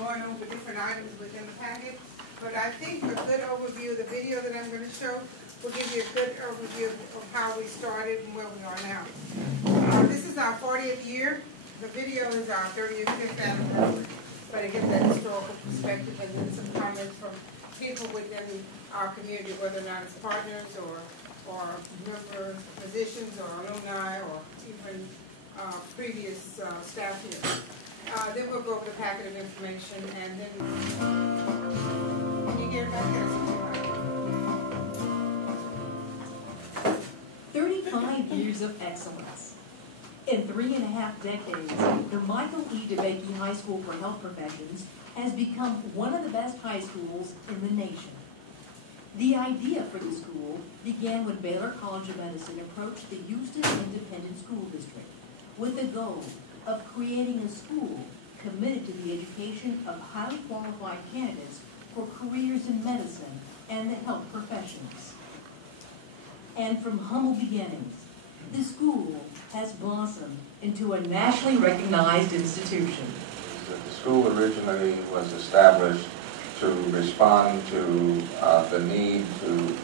going over different items within the packet, but I think a good overview, the video that I'm going to show, will give you a good overview of how we started and where we are now. This is our 40th year. The video is our 35th anniversary, but it gives that historical perspective and then some comments from people within our community, whether or not it's partners or member physicians or alumni or even previous staff here. Then we'll go over the packet of information and then, can you hear back there? 35 years of excellence. In 3.5 decades, the Michael E. DeBakey High School for Health Professions has become one of the best high schools in the nation. The idea for the school began when Baylor College of Medicine approached the Houston Independent School District with the goal of creating a school committed to the education of highly qualified candidates for careers in medicine and the health professions. And from humble beginnings, the school has blossomed into a nationally recognized institution. The school originally was established to respond to the need to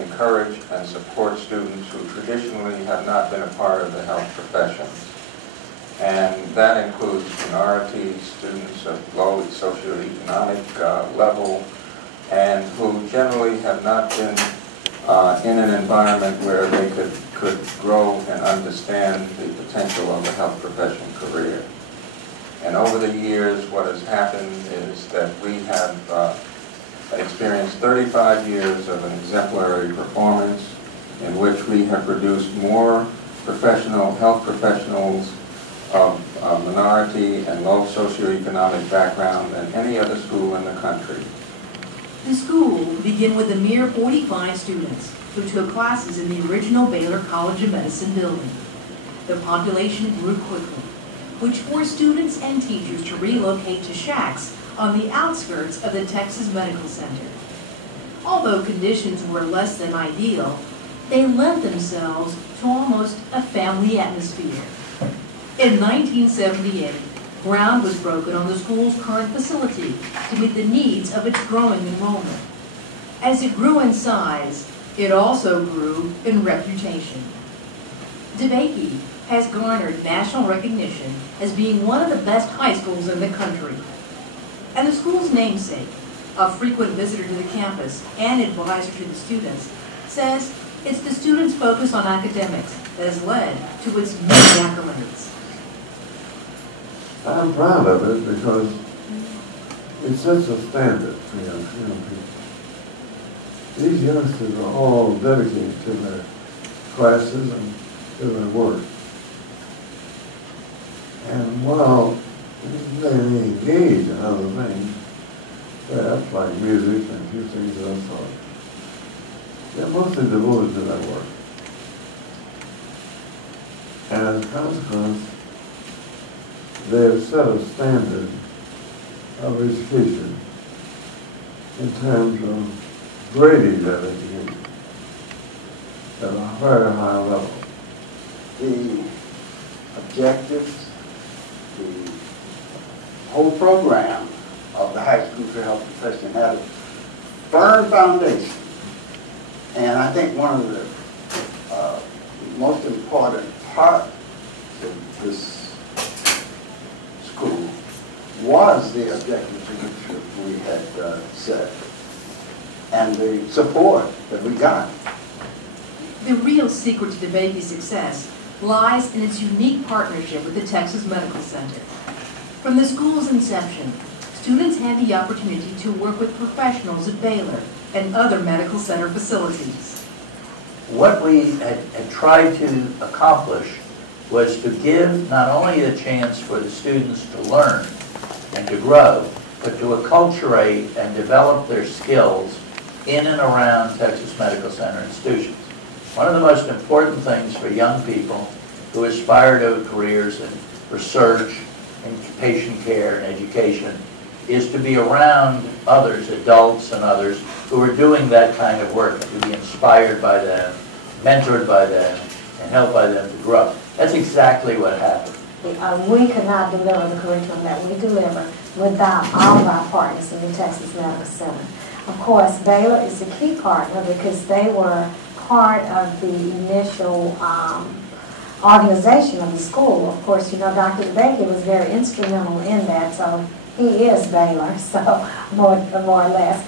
encourage and support students who traditionally have not been a part of the health professions. And that includes minorities, students of low socioeconomic level, and who generally have not been in an environment where they could grow and understand the potential of a health profession career. And over the years, what has happened is that we have experienced 35 years of an exemplary performance in which we have produced more health professionals of minority and low socioeconomic background than any other school in the country. The school began with a mere 45 students who took classes in the original Baylor College of Medicine building. The population grew quickly, which forced students and teachers to relocate to shacks on the outskirts of the Texas Medical Center. Although conditions were less than ideal, they lent themselves to almost a family atmosphere. In 1978, ground was broken on the school's current facility to meet the needs of its growing enrollment. As it grew in size, it also grew in reputation. DeBakey has garnered national recognition as being one of the best high schools in the country. And the school's namesake, a frequent visitor to the campus and advisor to the students, says it's the students' focus on academics that has led to its many accolades. I'm proud of it because it sets a standard for young people. These youngsters are all dedicated to their classes and to their work. And while they engage in other things, perhaps like music and a few things of that sort, they're mostly devoted to their work. And as a consequence, they have set a standard of education in terms of grading that education at a very high level. The objectives, the whole program of the High School for Health Profession had a firm foundation. And I think one of the most important parts of this school was the objectives which we had set and the support that we got. The real secret to DeBakey's success lies in its unique partnership with the Texas Medical Center. From the school's inception, students had the opportunity to work with professionals at Baylor and other medical center facilities. What we had tried to accomplish was to give not only a chance for the students to learn and to grow, but to acculturate and develop their skills in and around Texas Medical Center institutions. One of the most important things for young people who aspire to careers in research, in patient care, and education is to be around others, adults and others, who are doing that kind of work, and to be inspired by them, mentored by them, and helped by them to grow. That's exactly what happened. We could not deliver the curriculum that we deliver without all of our partners in the Texas Medical Center. Of course, Baylor is a key partner because they were part of the initial organization of the school. Of course, you know, Dr. DeBakey was very instrumental in that, so he is Baylor, so more or less.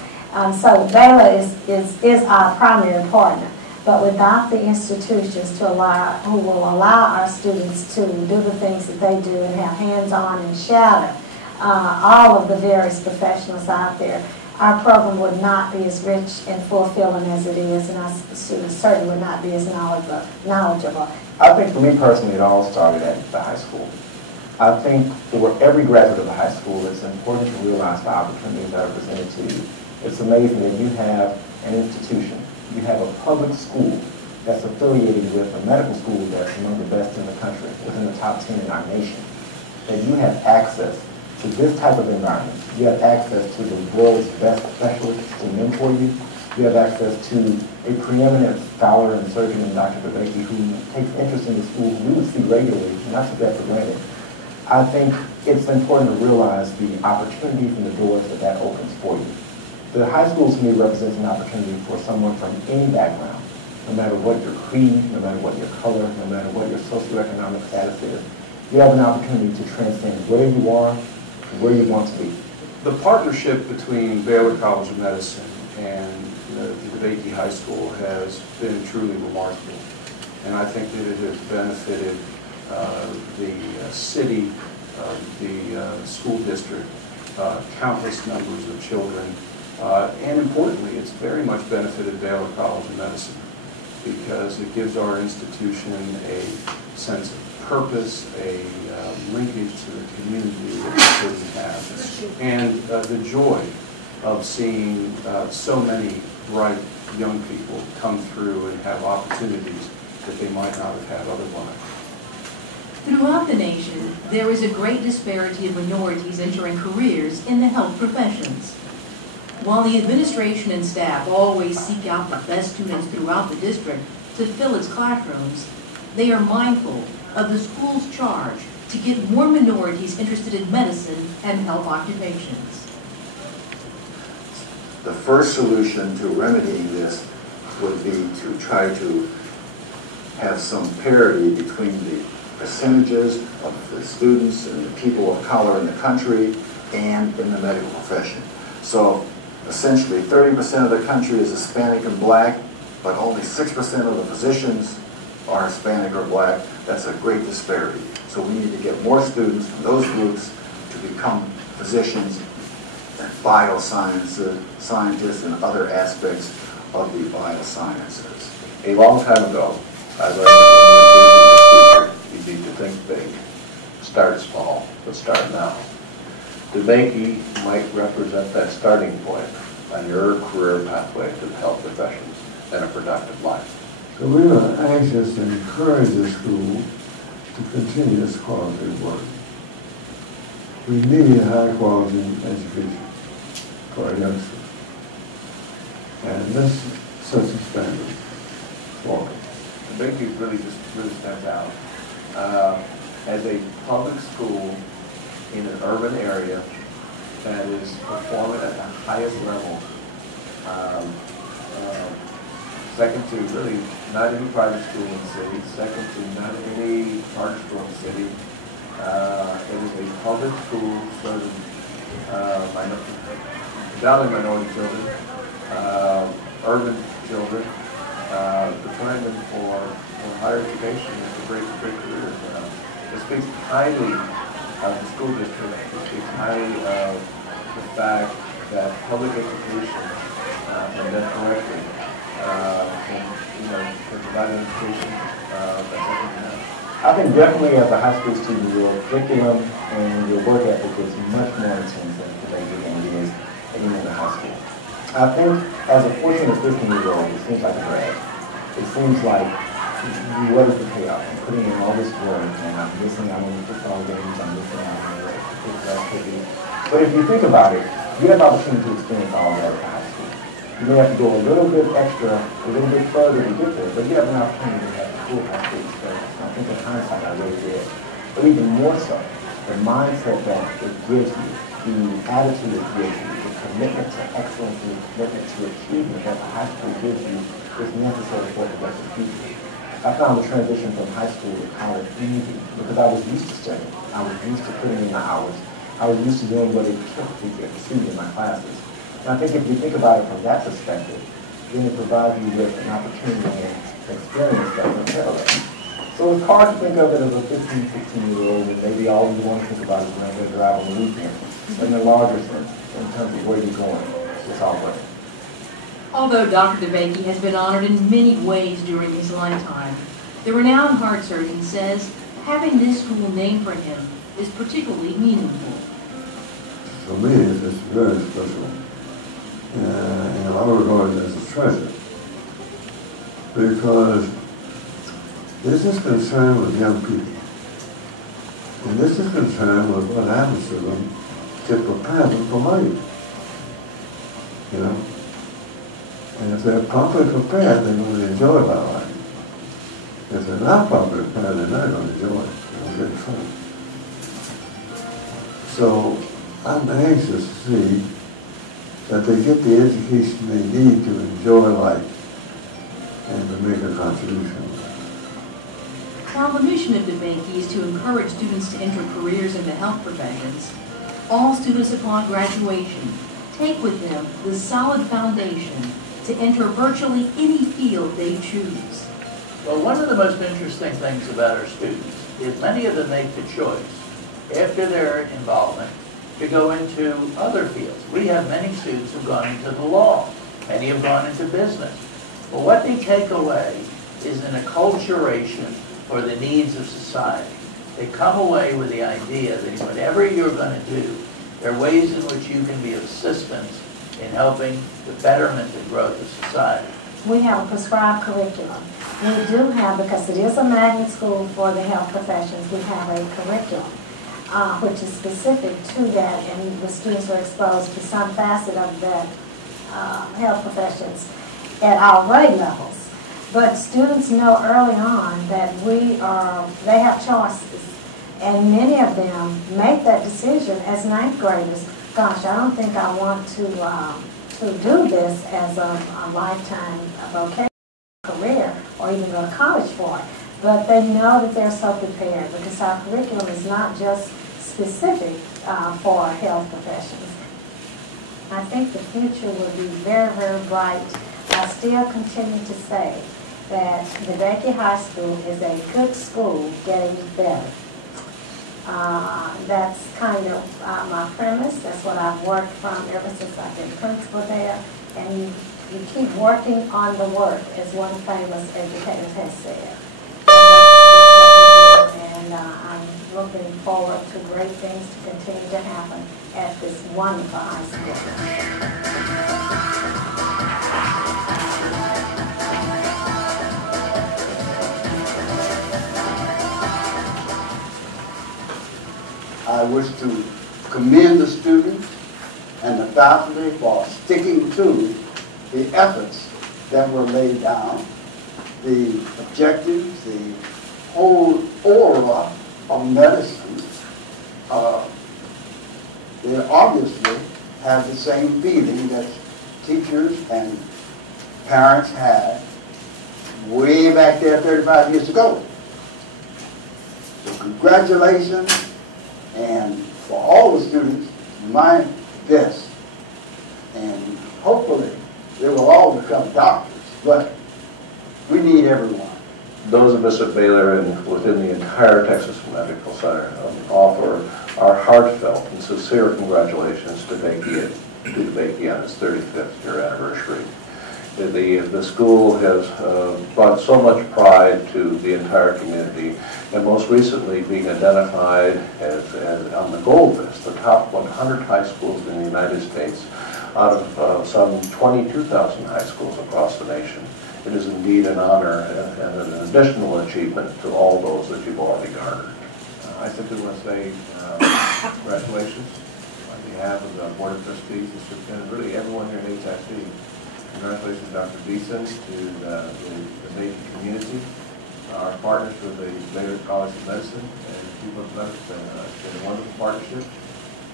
So Baylor is our primary partner. But without the institutions who will allow our students to do the things that they do and have hands-on and shadow all of the various professionals out there, our program would not be as rich and fulfilling as it is, and our students certainly would not be as knowledgeable. I think for me personally, it all started at the high school. I think for every graduate of the high school, it's important to realize the opportunities that are presented to you. It's amazing that you have an institution. You have a public school that's affiliated with a medical school that's among the best in the country, within the top 10 in our nation. That you have access to this type of environment. You have access to the world's best specialists to mentor you. You have access to a preeminent scholar and surgeon in Dr. DeBakey who takes interest in the school, who we would see regularly, not take that for granted. I think it's important to realize the opportunities and the doors that opens for you. The high school to me represents an opportunity for someone from any background, no matter what your creed, no matter what your color, no matter what your socioeconomic status is. You have an opportunity to transcend where you are to where you want to be. The partnership between Baylor College of Medicine and the DeBakey High School has been truly remarkable. And I think that it has benefited the city, the school district, countless numbers of children. And importantly, it's very much benefited Baylor College of Medicine because it gives our institution a sense of purpose, a linkage to the community that we couldn't have, and the joy of seeing so many bright young people come through and have opportunities that they might not have had otherwise. Throughout the nation, there is a great disparity of minorities entering careers in the health professions. While the administration and staff always seek out the best students throughout the district to fill its classrooms, they are mindful of the school's charge to get more minorities interested in medicine and health occupations. The first solution to remedying this would be to try to have some parity between the percentages of the students and the people of color in the country and in the medical profession. So essentially 30% of the country is Hispanic and black, but only 6% of the physicians are Hispanic or black. That's a great disparity. So we need to get more students from those groups to become physicians and biosciences, scientists, and other aspects of the biosciences. A long time ago, I learned that when you need to think big. Start small, but start now. DeBakey might represent that starting point on your career pathway to the health professions and a productive life. So we are anxious to encourage the school to continue its quality work. We need high quality education for our youngsters. And this sets a standard for them. DeBakey really stands out. As a public school in an urban area that is performing at the highest level, second to really not any private school in the city, second to not any charter school in the city. It is a public school serving predominantly minority children, urban children, preparing them for higher education and for great careers. It speaks highly of the school district. It speaks highly of the fact that public education, when done correctly, can provide an education that's second to none. I think definitely as a high school student, your curriculum and your work ethic is much more intense than DeBakey than it is anywhere in the high school. I think as a 14 or 15-year-old, it seems like a drag. It seems like, what is the payoff? I'm putting in all this work and I'm missing out on the football games, I'm missing out on the extracurricular activities. But if you think about it, you have the opportunity to experience all that at high school. You may have to go a little bit extra, a little bit further to get there, but you have an opportunity to have the full high school experience. And I think in hindsight, I really did. but even more so, the mindset that it gives you, the attitude it gives you, the commitment to excellence and the commitment to achievement that the high school gives you is necessary for the rest of the future. I found the transition from high school to college easy because I was used to studying. I was used to putting in my hours. I was used to doing what it took to succeed in my classes. And I think if you think about it from that perspective, then it provides you with an opportunity and experience that will parallel. So it's hard to think of it as a 15, 16-year-old and maybe all you want to think about is when they drive on the weekend. But in the larger sense, in terms of where you're going, it's all great. Although Dr. DeBakey has been honored in many ways during his lifetime, the renowned heart surgeon says having this school named for him is particularly meaningful. For me, it's very special. And I regard it as a treasure because this is concerned with young people. And this is concerned with what happens to them to prepare them for life. You know? And if they're properly prepared, they're going to enjoy their life. If they're not properly prepared, they're not going to enjoy it. They'll get in trouble. So I'm anxious to see that they get the education they need to enjoy life and to make a contribution. While the mission of DeBakey is to encourage students to enter careers in the health professions, all students upon graduation take with them the solid foundation to enter virtually any field they choose. Well, one of the most interesting things about our students is many of them make the choice after their involvement to go into other fields. We have many students who've gone into the law. Many have gone into business. But what they take away is an acculturation for the needs of society. They come away with the idea that whatever you're going to do, there are ways in which you can be of assistance in helping the betterment and growth of society. We have a prescribed curriculum. We do have, because it is a magnet school for the health professions, we have a curriculum which is specific to that, and the students are exposed to some facet of that health professions at our grade levels. But students know early on that they have choices, and many of them make that decision as ninth graders. Gosh, I don't think I want to do this as a lifetime vocational career or even go to college for it. But they know that they're so prepared because our curriculum is not just specific for health professions. I think the future will be very, very bright. I still continue to say that DeBakey High School is a good school getting better. That's kind of my premise. That's what I've worked from ever since I've been principal there. And you keep working on the work, as one famous educator has said. And I'm looking forward to great things to continue to happen at this wonderful high school. I wish to commend the students and the faculty for sticking to the efforts that were laid down, the objectives, the whole aura of medicine. They obviously have the same feeling that teachers and parents had way back there 35 years ago. So congratulations. And for all the students, my best. And hopefully they will all become doctors, but we need everyone. Those of us at Baylor and within the entire Texas Medical Center offer our heartfelt and sincere congratulations to DeBakey on its 35th year anniversary. The school has brought so much pride to the entire community, and most recently being identified as on the gold list, the top 100 high schools in the United States out of some 22,000 high schools across the nation. It is indeed an honor and an additional achievement to all those that you've already garnered. I simply want to say congratulations on behalf of the Board of Trustees, the superintendent, really everyone here at HIC. Congratulations, Dr. Beeson, to the DeBakey community, our partners with the Baylor College of Medicine and people of medicine. It's been a wonderful partnership,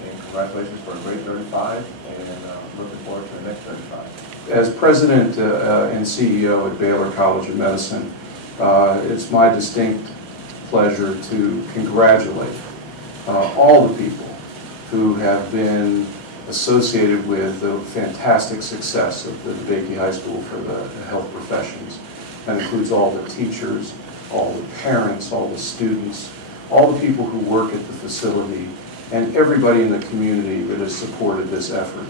and congratulations for a great 35, and looking forward to the next 35. As president and CEO at Baylor College of Medicine, it's my distinct pleasure to congratulate all the people who have been associated with the fantastic success of the DeBakey High School for the health professions. That includes all the teachers, all the parents, all the students, all the people who work at the facility, and everybody in the community that has supported this effort.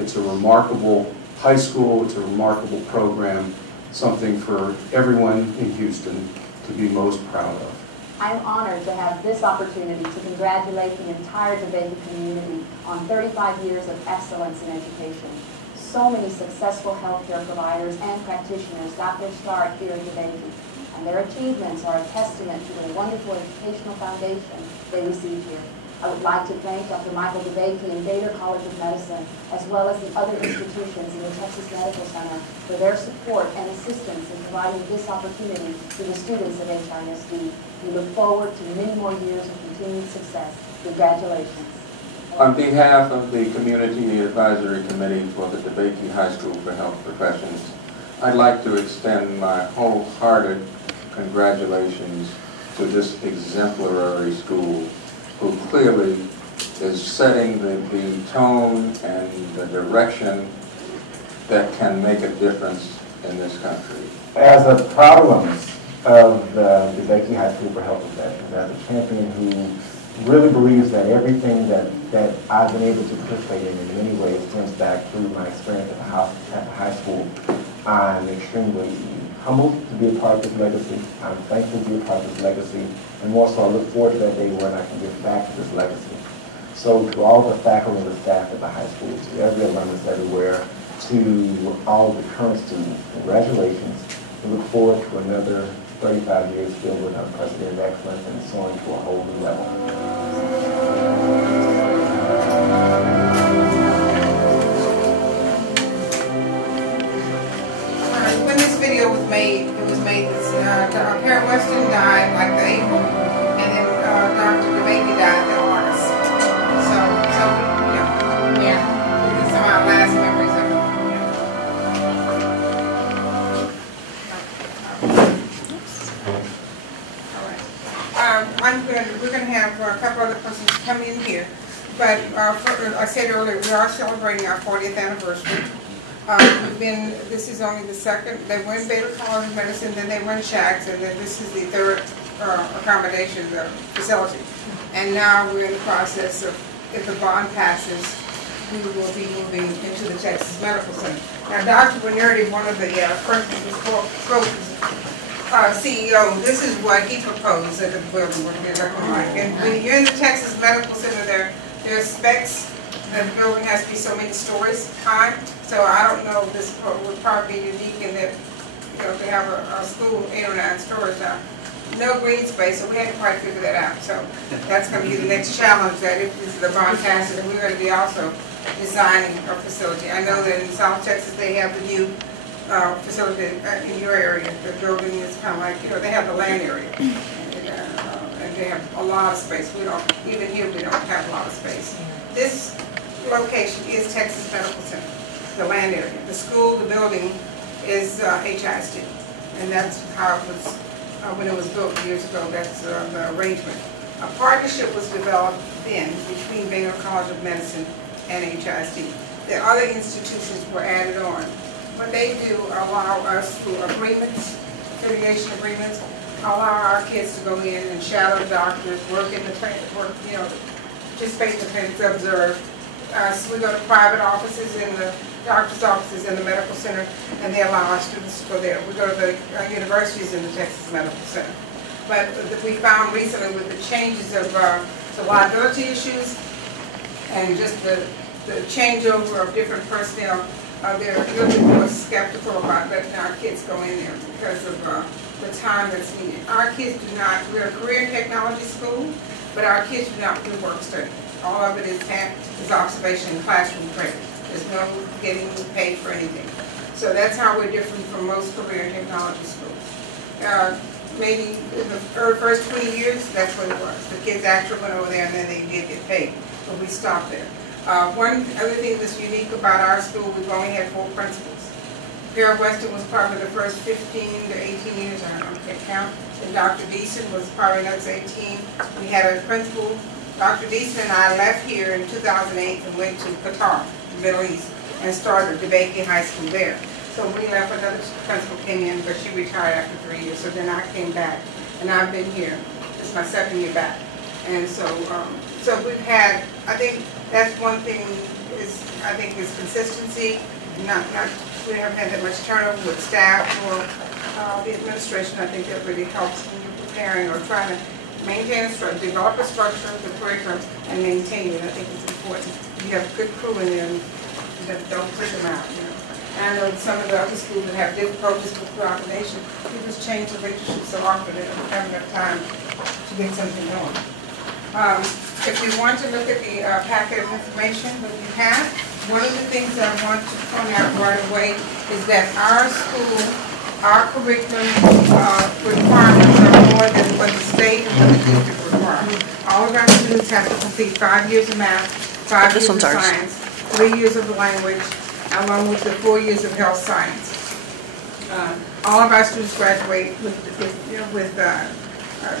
It's a remarkable high school, it's a remarkable program, something for everyone in Houston to be most proud of. I'm honored to have this opportunity to congratulate the entire DeBakey community on 35 years of excellence in education. So many successful healthcare providers and practitioners got their start here at DeBakey, and their achievements are a testament to the wonderful educational foundation they received here. I would like to thank Dr. Michael DeBakey and Baylor College of Medicine, as well as the other institutions in the Texas Medical Center, for their support and assistance in providing this opportunity to the students at HISD. We look forward to many more years of continued success. Congratulations. On behalf of the Community Advisory Committee for the DeBakey High School for Health Professions, I'd like to extend my wholehearted congratulations to this exemplary school, who clearly is setting the tone and the direction that can make a difference in this country. As a proud alumnus of the DeBakey High School for Health Professions, as a champion who really believes that everything that I've been able to participate in many ways stems back through my experience at the high school, I'm extremely humbled to be a part of this legacy. I'm thankful to be a part of this legacy, and more so I look forward to that day when I can give back to this legacy. So to all the faculty and the staff at the high school, to every alumnus everywhere, to all of the current students, congratulations. We look forward to another 35 years filled with unprecedented excellence and soaring to a whole new level. When this video was made, Parent Weston died like the April, and then Dr. DeBakey died the August. So yeah. These are our last memories of it. All right. We're going to have a couple other persons come in here, but I said earlier, we are celebrating our 40th anniversary. This is only the second. They were in Baylor College of Medicine, then they were in Shacks, and then this is the third accommodation facility. And now we're in the process of, if the bond passes, we will be moving into the Texas Medical Center. Now, Dr. Bernardi, one of the CEO, this is what he proposed that the building would be looking like. And when you're in the Texas Medical Center, there are specs. The building has to be so many stories high, so I don't know if this would probably be unique in that, they have a school 8 or 9 stories now. No green space, so we had to quite figure that out. So that's going to be the next challenge, that if this is the bond passes, and we're going to be also designing a facility. I know that in South Texas they have the new facility in your area. The building is kind of like, they have the land area, and they have a lot of space. Even here we don't have a lot of space. This location is Texas Medical Center, the land area. The school, the building is HISD, and that's how it was when it was built years ago. That's the arrangement. A partnership was developed then between Baylor College of Medicine and HISD. The other institutions were added on, but they do allow us through agreements, affiliation agreements, allow our kids to go in and shadow doctors, work in the training, participate in the clinics, observe. So we go to private offices in the doctor's offices in the medical center, and they allow our students to go there. We go to the universities in the Texas Medical Center. But we found recently with the changes of the liability issues and just the changeover of different personnel, they're a little bit more skeptical about letting our kids go in there because of the time that's needed. Our kids do not, we're a career technology school, but our kids do not do work study. All of it is observation and classroom credit. There's no getting paid for anything. So that's how we're different from most career and technology schools. maybe in the first 20 years, that's what it was. The kids actually went over there and then they did get paid, but we stopped there. One other thing that's unique about our school, we've only had 4 principals. Pierre Weston was probably the first 15 to 18 years, I can't count. And Dr. Deason was probably another 18. We had a principal, Dr. Deason and I left here in 2008 and went to Qatar, the Middle East, and started DeBakey High School there. So we left, another principal came in, but she retired after 3 years. So then I came back, and I've been here. This is my 2nd year back. And so, so we've had, I think that's one thing is consistency. We haven't had that much turnover with staff or the administration. I think that really helps when you're preparing or trying to maintain a structure, develop a structure, the curriculum, and maintain it. I think it's important. You have a good crew in there, and don't push them out. You know. And I know some of the other schools that have difficulties with coordination, you just change the leadership so often they don't have enough time to get something going. If you want to look at the packet of information that we have, one of the things that I want to point out right away is that our school, our curriculum requirements are more than what the state and what the district require. All of our students have to complete 5 years of math, 5 years of science, 3 years of the language, along with the 4 years of health science. All of our students graduate with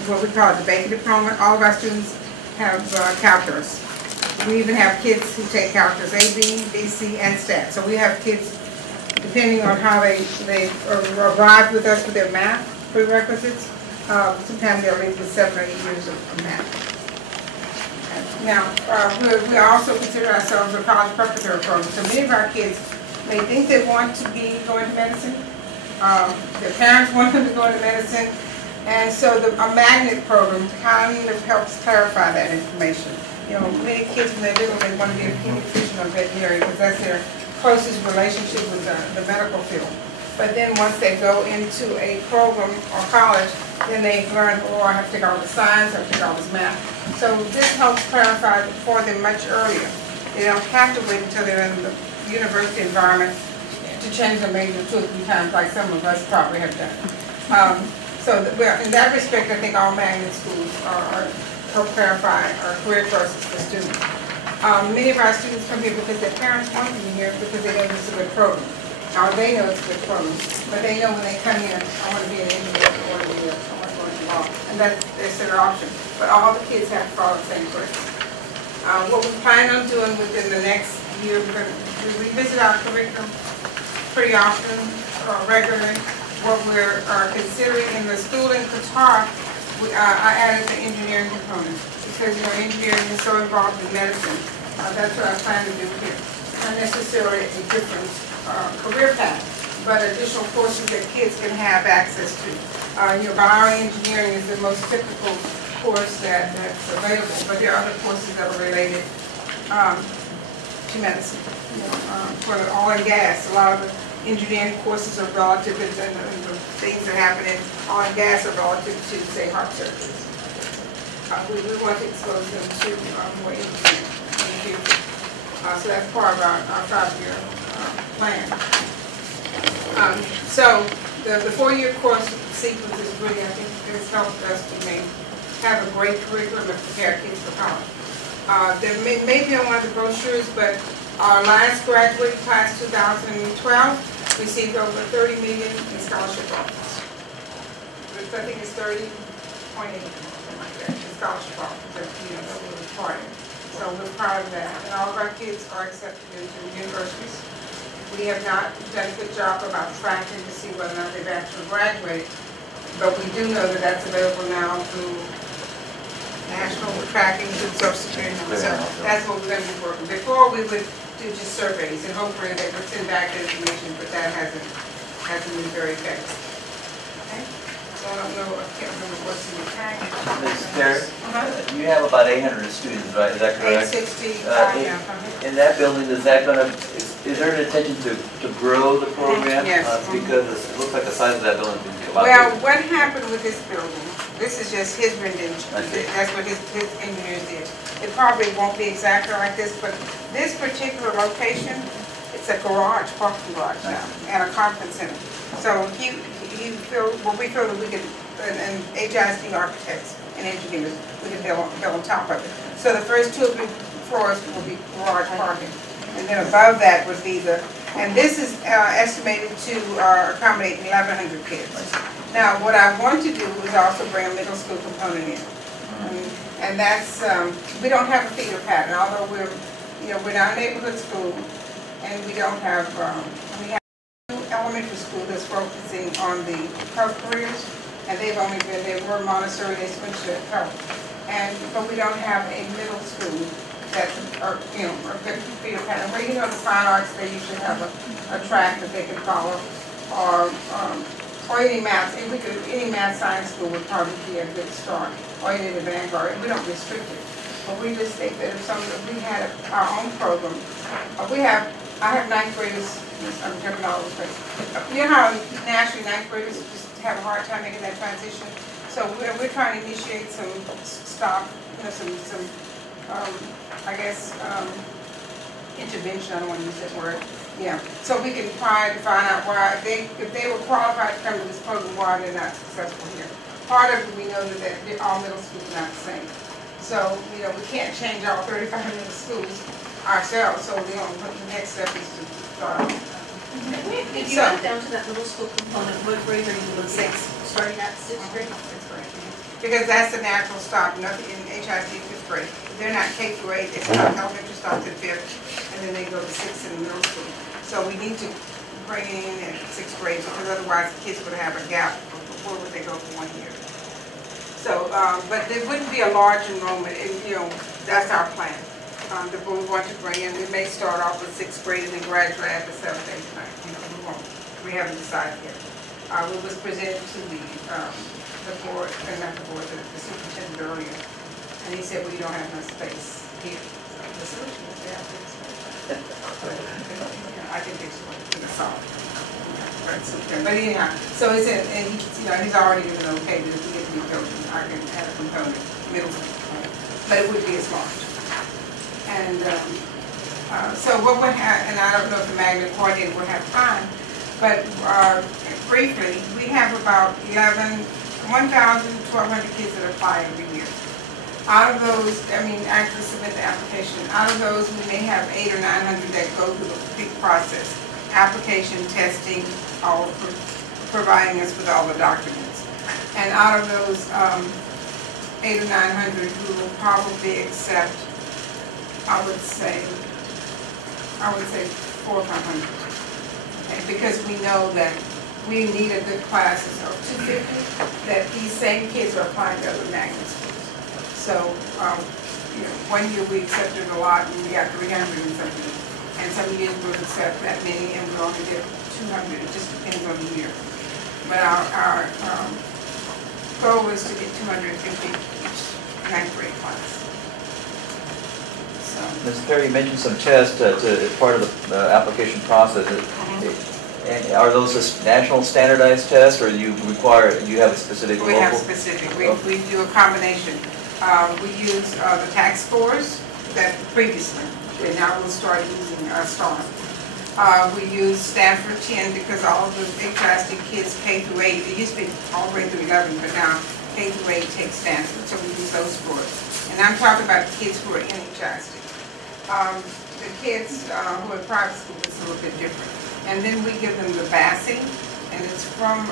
what we call the DeBakey diploma. All of our students have calculus. We even have kids who take calculus A, B, BC, and STAT. So we have kids, depending on how they arrive with us with their math prerequisites, sometimes they'll leave with 7 or 8 years of math. Now, we also consider ourselves a college preparatory program. So many of our kids, they think they want to be going to medicine. Their parents want them to go into medicine. And so a magnet program kind of helps clarify that information. You know, many kids when they're little, they want to be a pediatrician or veterinarian because that's their closest relationship with the medical field. But then once they go into a program or college, then they learn, oh, I have to take all the science, I have to take all this math. So this helps clarify for them much earlier. They don't have to wait until they're in the university environment to change their major 2 or 3 times like some of us probably have done. So in that respect, I think all magnet schools help clarify our career choices for students. Many of our students come here because their parents want them here because they know it's a good program. Now they know it's a good program, but they know when they come in, I want to be an engineer, I want to go into law, and that's their option. But all the kids have to follow the same course. What we plan on doing within the next year, we're going to revisit our curriculum pretty often, regularly. What we're considering in the school in Qatar, I added the engineering component because engineering is so involved in medicine. That's what I plan to do here. Not necessarily a different career path, but additional courses that kids can have access to. Bioengineering is the most typical course that's available, but there are other courses that are related to medicine. For the oil and gas, a lot of the engineering courses are relative, and the things that happen in oil and gas are relative to, say, heart surgery. We want to expose them to more engineering in the future. So that's part of our 5-year plan. So the 4-year course sequence is really, I think, has helped us to have a great curriculum and prepare kids for college. There may be on one of the brochures, but our last graduating class, 2012, received over $30 million in scholarship offers. I think it's 30.8, something like that, in scholarship offers that we were reporting. So we're proud of that. And all of our kids are accepted into universities. We have not done a good job about tracking to see whether or not they've actually graduated, but we do know that that's available now through national tracking through Social Security number. So that's what we're going to be working. Before we would do just surveys, and hopefully they would send back the information, but that hasn't been very effective. Okay? So I don't know, I can't remember what's in the package. Ms. Terry, you have about 800 students, right? Is that correct? 865, in that building, is there an intention to grow the program? Yes. Because it looks like the size of that building is going to be a lot well, bigger. what happened with this building, this is just his rendition. That's what his engineers did. It probably won't be exactly like this, but this particular location, it's a garage, parking garage now, and a conference center. So he we feel that we can, and HISD architects and engineers, we can build on top of it. So the first 2 or 3 floors will be garage parking. And then above that would be and this is estimated to accommodate 1,100 kids. Now, what I want to do is also bring a middle school component in. And that's, we don't have a feeder pattern, although we're not a neighborhood school, and we don't have, we have a elementary school that's focusing on the health careers, and they were Montessori, they switched to health. But we don't have a middle school that's, a good feeder pattern, where the fine arts, they usually have a track that they can follow, or any math, any math science school would probably be a good start, or any of the Vanguard. We don't restrict it, but we just think that if we had our own program, I have 9th graders. I'm jumping all over the place. You know how nationally 9th graders just have a hard time making that transition. So we're trying to initiate some intervention. I don't want to use that word. Yeah, so we can try to find out why, if they were qualified to come to this program, why they're not successful here. Part of it, we know that all middle schools are not the same. So, we can't change all 35 middle schools ourselves, so the next step is to start. If you went down to that middle school component, what grade are you looking at? Starting at 6th grade? 6th grade. Because that's the natural stop, nothing in HISD 5th grade. They're not K through 8, they start elementary start to 5th, and then they go to 6th in the middle school. So we need to bring it in at 6th grade, because otherwise the kids would have a gap. Where would they go for 1 year? So, but there wouldn't be a large enrollment, and that's our plan. We want to bring in, we may start off with 6th grade and then graduate after 7th, 8th, 9th. We haven't decided yet. It was presented to the board, not the board, the superintendent earlier, and he said, well, you don't have enough space here. So the solution is to have big space. I can fix it in the summer. But anyhow, so it's in, and he's already given okay that if we get to be building, I can add a component, middle school, but it would be as large. And so what we have, and I don't know if the magnet coordinator will have time, but briefly, we have about 1,200 kids that apply every year. Out of those, actually submit the application. Out of those, we may have 800 or 900 that go through the big process. Application, testing, all providing us with all the documents. And out of those 800 or 900, we will probably accept, I would say 400 or 500. Okay? Because we know that we need a good classes of 250, that these same kids are applying to other magnet schools. So, 1 year we accepted a lot, and we got 300 and something. And some years we'll accept that many, and we'll only get 200. It just depends on the year. But our goal is to get 250 each 9th grade class. So. Ms. Perry, you mentioned some tests as part of the application process. And are those national standardized tests, or you have a specific local? We have specific. We do a combination. We use the tax scores that previously, and now we'll start using STAR. We use Stanford 10 because all of the HISD kids K through 8, it used to be all the way through 11, but now K through 8 takes Stanford, so we use those scores. And I'm talking about the kids who are in HISD. The kids who are in private school, it's a little bit different. And then we give them the BASI, and it's from,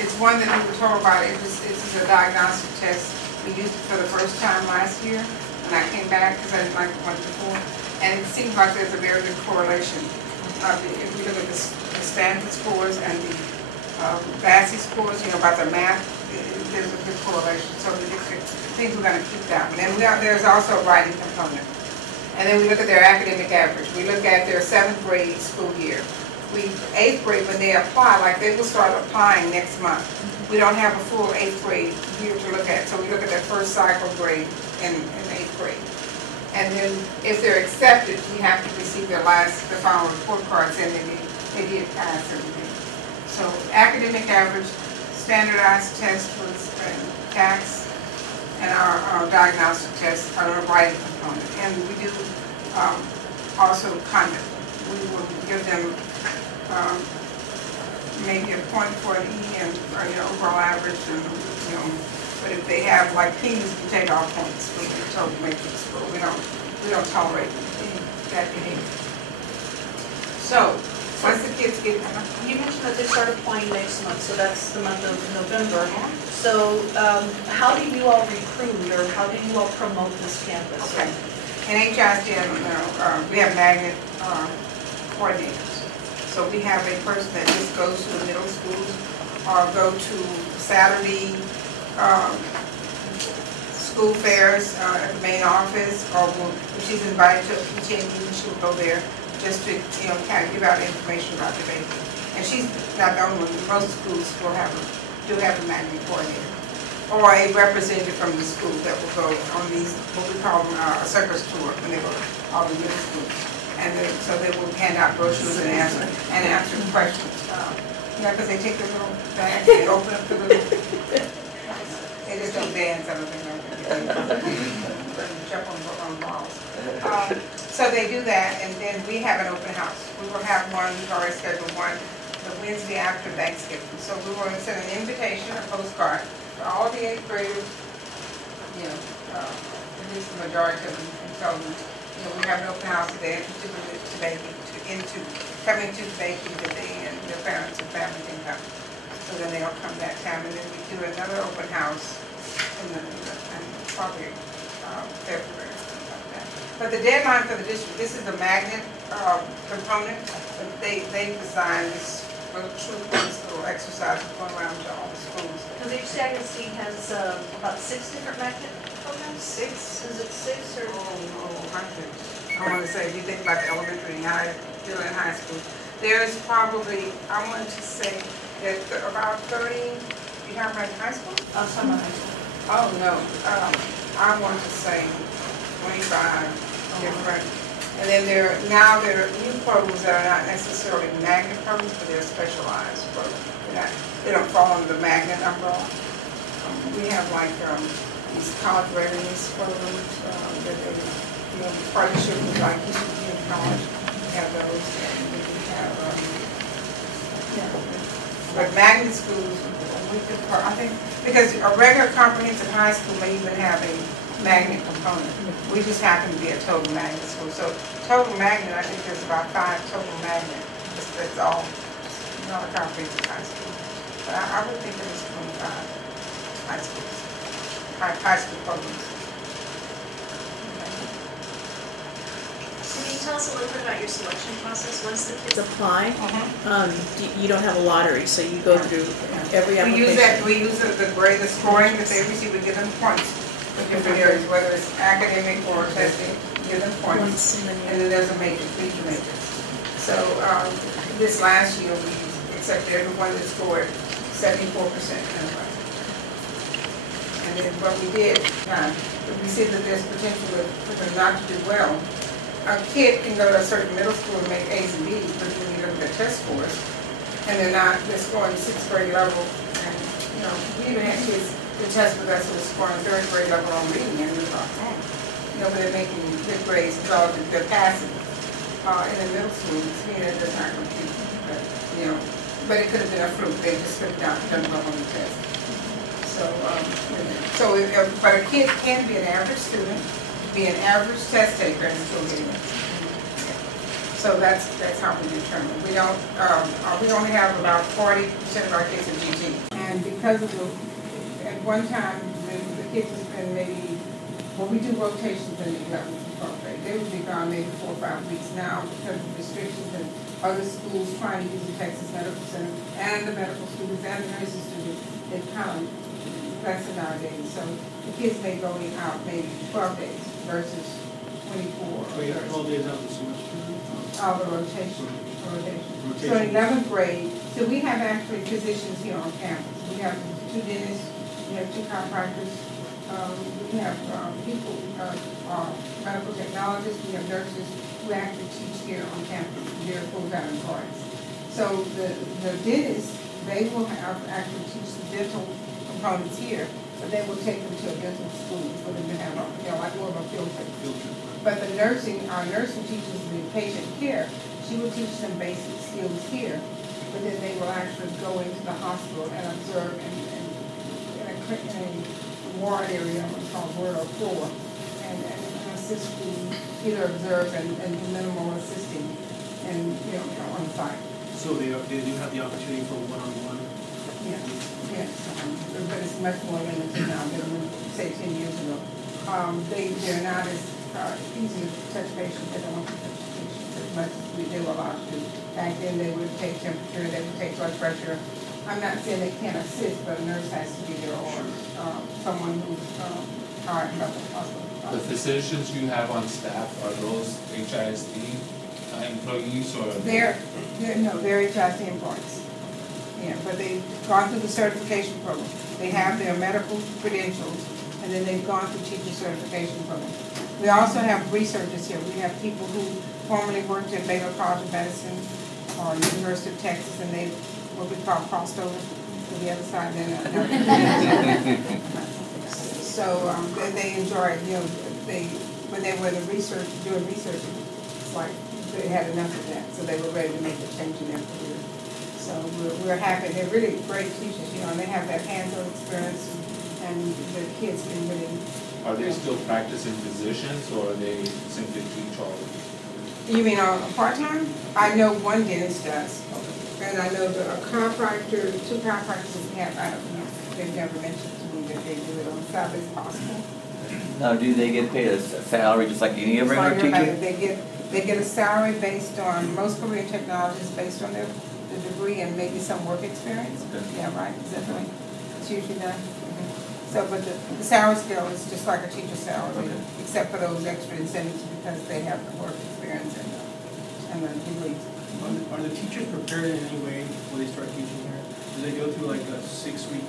it's one that we were told about. This is a diagnostic test. We used it for the first time last year, and I came back because I didn't like the one before. And it seems like there's a very good correlation. If we look at the Stanford scores and the BASI scores, about the math, there's a good correlation. So I think we're going to keep that one. And there's also a writing component. And then we look at their academic average. We look at their 7th grade school year. 8th grade, when they apply, like they will start applying next month. We don't have a full 8th grade year to look at, so we look at their first cycle grade in 8th grade. And then if they're accepted, we have to receive the final report cards, and they did pass everything. So academic average, standardized test was tax, and our diagnostic tests are a writing component. And we do also conduct. We will give them maybe a point for an E and, or, overall average, and, but if they have like P's, we take off points for the total matrix score. We don't tolerate that behavior. So, once the kids get, you mentioned that they start applying next month, so that's the month of November. So, how do you all recruit, or how do you all promote this campus? Okay. In HISD, we have magnet coordinators. So we have a person that just goes to the middle schools or go to Saturday school fairs at the main office, or if she's invited to a PTA meeting, she'll go there just to kind of give out information about the baby. And she's not the only one. Most schools will do have a magnet coordinator or a representative from the school that will go on these, what we call them, a circus tour when they go to all the middle schools. And so they will hand out brochures and answer questions. Because they take their little bags, they open up the little, they just don't dance, I don't think jump on balls. So they do that, and then we have an open house. We will have one, we've already scheduled one, the Wednesday after Thanksgiving. So we will send an invitation, a postcard, for all the 8th graders, at least the majority of them, and tell them, we have an open house today coming to DeBakey today, and their parents and family can come. So then they'll come that time, and then we do another open house in probably February, something like that. But the deadline for the district, this is the magnet component, but they designed this little exercise going around to all the schools. Because each CISD has about 6 different magnet programs? 6? Is it 6 or? Hundreds. I want to say, if you think about the elementary and high school, there's probably, I want to say, there's about 30, you have right in high school? Oh, some high school. Oh, no. I want to say 25 different. And then there are new programs that are not necessarily magnet programs, but they're specialized programs. They don't fall under the magnet umbrella. We have like these college readiness programs that they, partnership with like Houston College. We have those. And we have, but magnet schools, I think, because a regular comprehensive high school may even have a magnet component. We just happen to be a total magnet school. So total magnet, I think there's about 5 total magnet. That's all. Not a comprehensive high school. But I would think it was 25 high schools, high school programs. Can you tell us a little bit about your selection process? Once the kids apply, you don't have a lottery, so you go through every application. We use the grade, the scoring that they receive. We give them points for different areas, whether it's academic or testing. Give them points, and then there's a matrix, feature matrix. So this last year we accepted everyone that scored 74%. And then what we did, we see that there's potential for them not to do well. A kid can go to a certain middle school and make A's and B's, but when you look at their test scores, and they're scoring 6th grade level, and we even had kids to test with us who were scoring 3rd grade level on reading, and we thought, but they're making good grades because they're passing in the middle school. To me, that does not compete. But it could have been a fluke. They just could have done well on the test. But a kid can be an average student, be an average test taker, and still get in. So that's how we determine. We only have about 40% of our kids in GT. And because of at one time, the kids have been maybe, we do rotations in the 11th and 12th grade. They would be gone maybe 4 or 5 weeks now because of restrictions and other schools trying to use the Texas Medical Center and the medical students and the nursing students. They've kind of lessened our days. So the kids may go out maybe 12 days versus 24 or 30. You have 12 days out of the semester? The rotation. So in 11th grade, so we have actually physicians here on campus. We have 2 dentists, we have 2 chiropractors, we have people, medical technologists, we have nurses who actually teach here on campus. They're full-time employees. So the dentists, they will actually teach the dental components here, but they will take them to a dental school for them to have like more of a field trip. But our nursing teaches the patient care. She will teach them basic skills here, but then they will actually go into the hospital and observe in a ward area, what's called ward or floor, and assist the, either observe and do minimal assisting and, on site. So they do have the opportunity for one-on-one? Yes, but it's much more limited now than, say, 10 years ago. They're not as easy to touch patients. They don't want to touch patients as much as they were allowed to. Back then, they would take temperature, they would take blood pressure. I'm not saying they can't assist, but a nurse has to be there or someone who's hard enough to hospital. The physicians you have on staff, are those HISD employees or? They're HISD employees. Yeah, but they've gone through the certification program. They have their medical credentials, and then they've gone through teacher certification program. We also have researchers here. We have people who formerly worked at Baylor College of Medicine or University of Texas, and they what we call crossed over to the other side. So they enjoy it. When they were in the research, doing research, it's like they had enough of that, so they were ready to make a change in their career. So we're happy. They're really great teachers, and they have that hands-on experience, and the kids can really. Are they still practicing physicians, or are they simply teach all of them? You mean part-time? I know one dentist does, and I know a chiropractor, 2 chiropractors we have. I don't know. They've never mentioned to me that they do it on the side as possible. Now, do they get paid a salary just like any other teacher? They get a salary based on most career technologies based on the degree and maybe some work experience. Okay. Yeah, right. Is that right? It's usually done. So, but the salary scale is just like a teacher's salary, except for those extra incentives because they have the work experience and the degrees. Are the teachers prepared in any way before they start teaching here? Do they go through like a 6-week,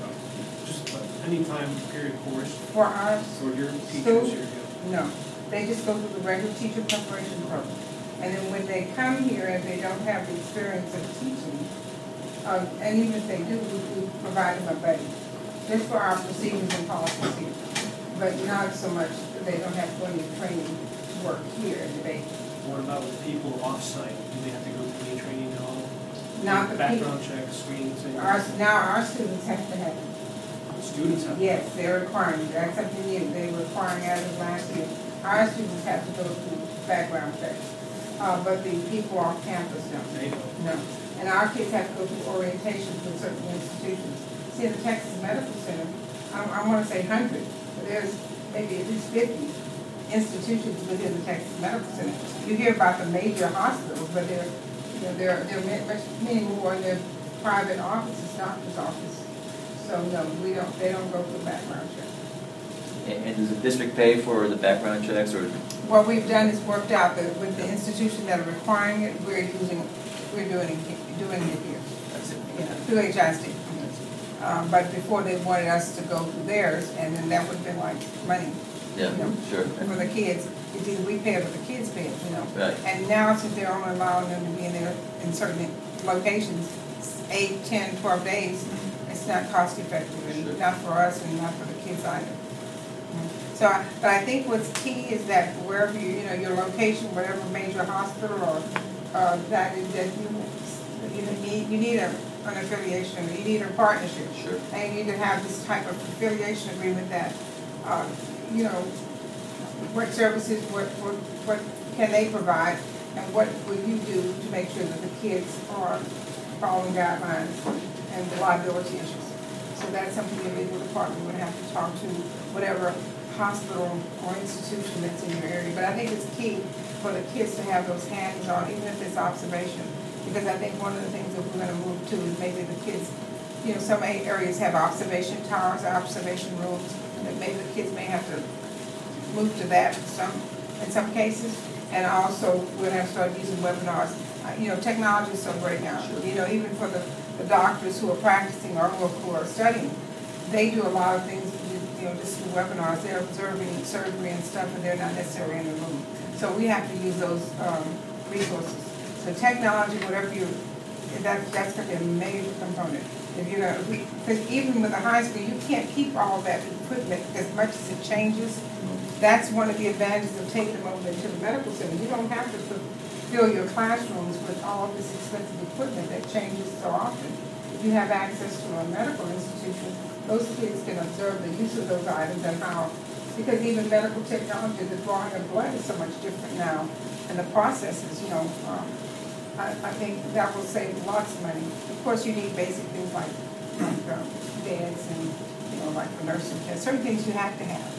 just any time period course? For us, for your teachers here? No, they just go through the regular teacher preparation program. And then when they come here and they don't have the experience of teaching, and even if they do, we provide them a buddy. Just for our procedures and policies here. But not so much that they don't have to go into training to work here in DeBakey. What about with people off-site? Do they have to go through any training at all? Not the background checks, screenings? Now our students have to have it. Students have Yes, they're requiring. That's something new. They're requiring as of last year. Our students have to go through background checks. But the people off campus don't. They don't. No. And our kids have to go through orientation with certain institutions. See, the Texas Medical Center, I want to say 100, but there's maybe at least 50 institutions within the Texas Medical Center. You hear about the major hospitals, but there are many more in their private offices, doctor's office. So no, they don't go through background check. And does the district pay for the background checks, or? What we've done is worked out that with the institutions that are requiring it, we're doing it here. That's it. Through HISD. But before they wanted us to go through theirs, and then that would have been like money. Yeah, sure. For the kids, it's either we pay it or the kids pay it, Right. And now since they're only allowing them to be in certain locations, 8, 10, 12 days, it's not cost effective, and not for us and not for the kids either. So, but I think what's key is that wherever your location, whatever major hospital or that you need an affiliation, you need a partnership. Sure. And you need to have this type of affiliation agreement that, what services, what can they provide, and what will you do to make sure that the kids are following guidelines and the liability issues. So that's something your legal department would have to talk to whatever hospital or institution that's in your area. But I think it's key for the kids to have those hands-on, even if it's observation. Because I think one of the things that we're going to move to is maybe the kids, some areas have observation towers, observation rooms, and maybe the kids may have to move to that in some cases. And also, we're going to start using webinars. Technology is so great now. Sure. Even for the doctors who are practicing or who are studying, they do a lot of things, just through webinars. They're observing surgery and stuff, and they're not necessarily in the room. So we have to use those resources. So technology, whatever that's going to be a major component. Because even with the high school, you can't keep all that equipment as much as it changes. That's one of the advantages of taking them over into the medical center. You don't have to put fill your classrooms with all of this expensive equipment that changes so often. If you have access to a medical institution, those kids can observe the use of those items and how, because even medical technology, the drawing of blood is so much different now, and the processes, I think that will save lots of money. Of course, you need basic things like beds and, like for nursing tests, certain things you have to have.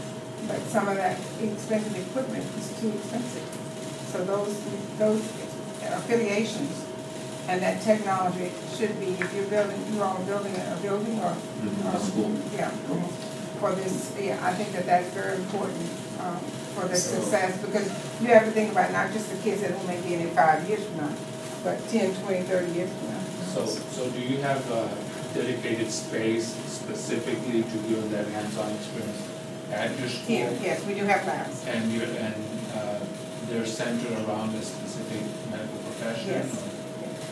But some of that expensive equipment is too expensive. So those affiliations and that technology should be, if you all are building a building or a school. Yeah, for this, I think that's very important for the success, because you have to think about not just the kids that may be in it 5 years from now, but 10, 20, 30 years from now. So do you have a dedicated space specifically to give that hands-on experience at your school? Yes, we do have labs. And they're centered around a specific medical profession? Yes.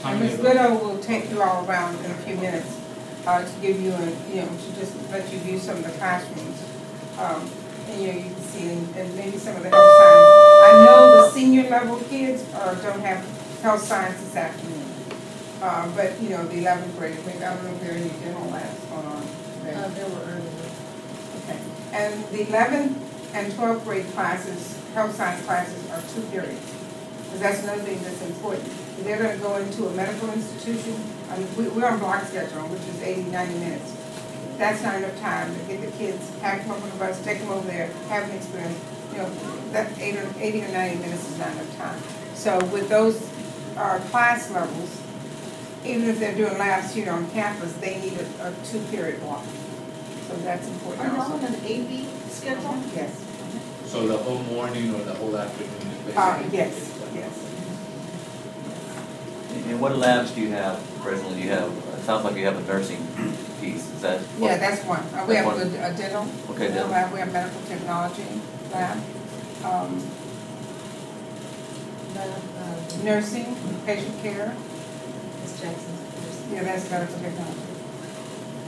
How And many Ms. of those? Widow will take you all around in a few minutes to give you to just let you view some of the classrooms. And you can see, and maybe some of the health science. I know the senior level kids don't have health science this afternoon. But, the 11th grade, maybe I don't know if there are any general labs going on today. There were earlier. Okay. And the 11th and 12th grade classes, health science classes, are 2 periods. Because that's another thing that's important. If they're going to go into a medical institution, we're on block schedule, which is 80, 90 minutes. That's not enough time to get the kids, pack them up on the bus, take them over there, have an experience. That 80 or 90 minutes is not enough time. So with those class levels, even if they're doing labs here on campus, they need a 2-period block. So that's important. Are y'all on an AB schedule? Yes. So the whole morning or the whole afternoon is basically? Yes. And what labs do you have presently? Do you have, it sounds like you have a nursing piece, is that? Yeah, that's one. We have a dental dental lab, we have medical technology lab, nursing, patient care. Ms. Jackson. Yeah, that's medical technology.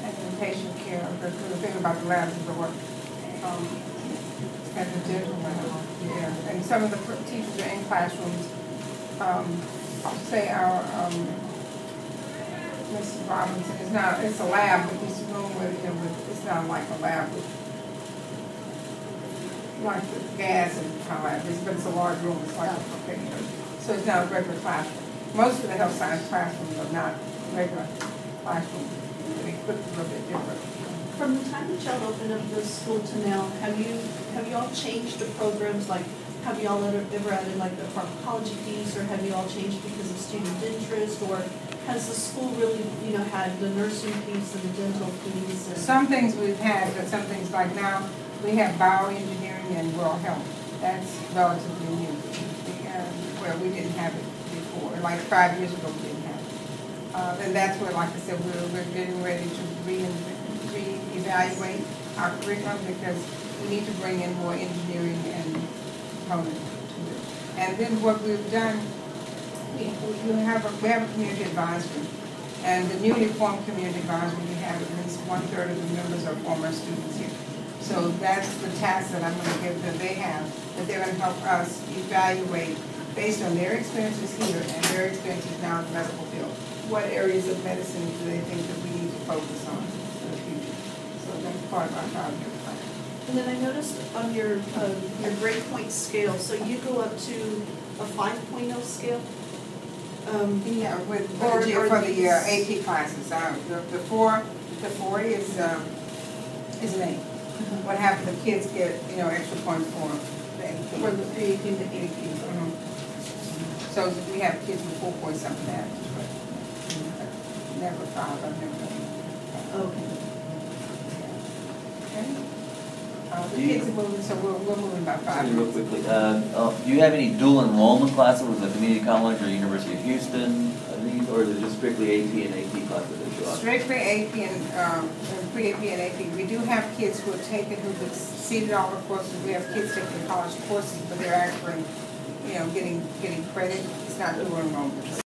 And then patient care, the thing about the labs is the work. And the dental lab, yeah. And some of the teachers are in classrooms. Say our Mrs. Robinson, it's a lab, but this room it's not like a lab with like the gas and kind of like this, but it's a large room, it's like so it's not a regular classroom. Most of the health science classrooms are not regular classrooms. They equip a little bit different. From the time that y'all opened up the school to now, have you all changed the programs? Like, have you all ever added like the pharmacology piece, or have you all changed because of student interest, or has the school really, had the nursing piece and the dental piece? And some things we've had, but some things like now we have bioengineering and rural health. That's relatively new, where we didn't have it before. Like 5 years ago, we didn't have it. And that's where, like I said, we're getting ready to re-evaluate our curriculum, because we need to bring in more engineering and component to it. And then what we've done, we have a community advisory, and the newly formed community advisory, we have at least 1/3 of the members are former students here. So that's the task that I'm going to give them. They have, that they're going to help us evaluate based on their experiences here and their experiences now in the medical field. What areas of medicine do they think that we need to focus on in the future? So that's part of our 5-year plan. And then I noticed on your grade point scale, so you go up to a 5.0 scale? Yeah, for the AP classes. The 4 is an 8. What happened? The kids get extra points for the AP. For the AP and the AP. So we have kids with 4 point something average, but never 5. I've never done that. Okay. The kids are moving, so we're moving about 5. Real quickly, do you have any dual enrollment classes with the community college or University of Houston, or is it just strictly AP and AP classes that you offer? Strictly AP and pre-AP and AP. We do have kids who have taken, who've exceeded all the courses. We have kids taking college courses, but they're actually, getting credit. It's not dual enrollment.